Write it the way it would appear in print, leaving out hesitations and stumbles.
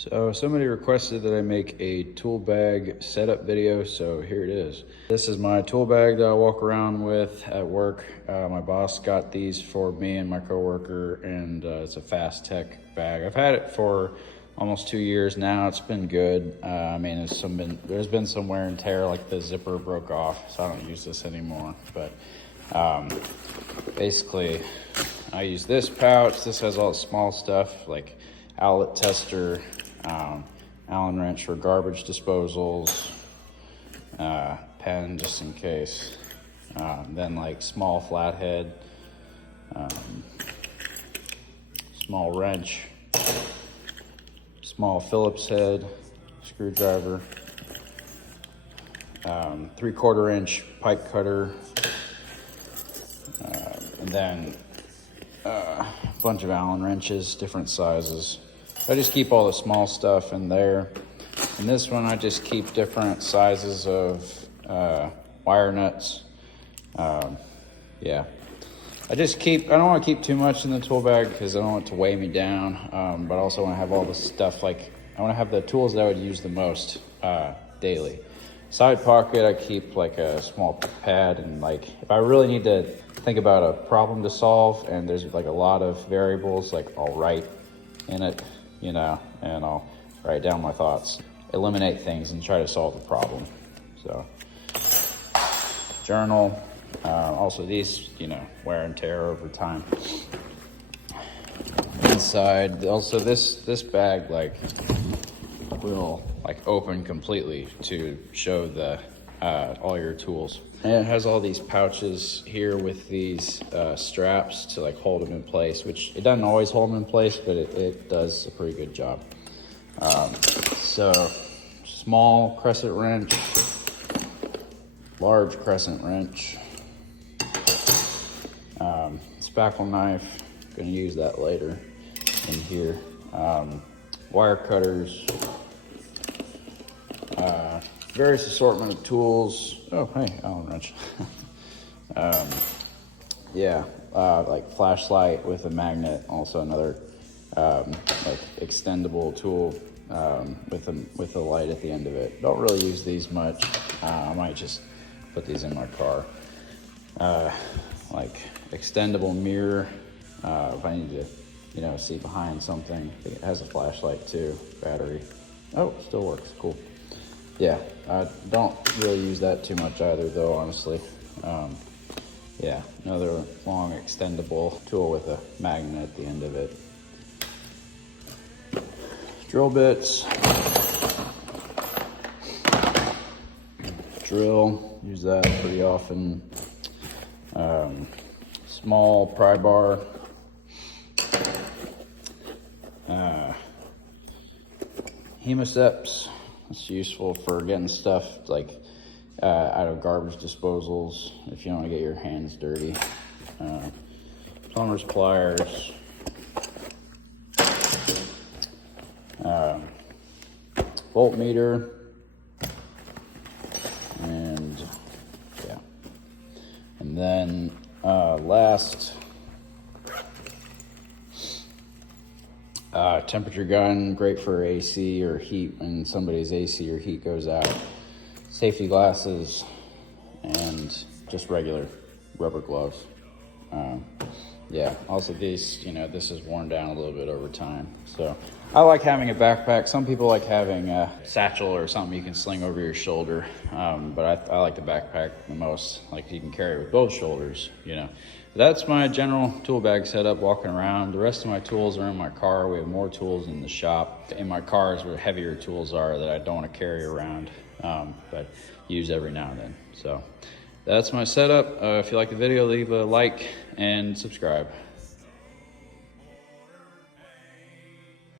So somebody requested that I make a tool bag setup video, so here it is. This is my tool bag that I walk around with at work. My boss got these for me and my coworker, and it's a Fast Tech bag. I've had it for almost 2 years now. It's been good. I mean, there's been some wear and tear, like the zipper broke off, so I don't use this anymore. But basically, I use this pouch. This has all the small stuff like outlet tester, Allen wrench for garbage disposals, pen just in case, then like small flathead, small wrench, small Phillips head, screwdriver, 3/4 inch pipe cutter, and then a bunch of Allen wrenches, different sizes. I just keep all the small stuff in there. And this one, I just keep different sizes of wire nuts. Yeah. I don't want to keep too much in the tool bag because I don't want it to weigh me down. But I also want to have all the stuff, like, I want to have the tools that I would use the most daily. Side pocket, I keep like a small pad, and like if I really need to think about a problem to solve and there's like a lot of variables, like I'll write in it, you know, and I'll write down my thoughts, eliminate things and try to solve the problem. So journal, also these, you know, wear and tear over time. Inside, also this bag like will like open completely to show the all your tools. And it has all these pouches here with these straps to like hold them in place, which it doesn't always hold them in place, but it does a pretty good job. So small crescent wrench, large crescent wrench, spackle knife, gonna use that later in here, wire cutters, various assortment of tools. Oh, hey, Allen wrench. Yeah, like flashlight with a magnet, also another like extendable tool with a light at the end of it. Don't really use these much. I might just put these in my car. Like extendable mirror, if I need to, you know, see behind something. It has a flashlight too, battery. Oh, still works, cool. Yeah, I don't really use that too much either though, honestly. Yeah, another long extendable tool with a magnet at the end of it. Drill bits. Drill, use that pretty often. Small pry bar. Hemoceps. It's useful for getting stuff like out of garbage disposals if you don't want to get your hands dirty. Plumber's pliers. Voltmeter. And yeah. And then last, temperature gun, great for AC or heat when somebody's AC or heat goes out. Safety glasses, and just regular rubber gloves. Yeah, also these, you know, this is worn down a little bit over time. So I like having a backpack. Some people like having a satchel or something you can sling over your shoulder. But I like the backpack the most. Like you can carry it with both shoulders, you know. That's my general tool bag setup walking around. The rest of my tools are in my car. We have more tools in the shop. In my car is where heavier tools are that I don't want to carry around, but use every now and then. So that's my setup. If you like the video, leave a like and subscribe.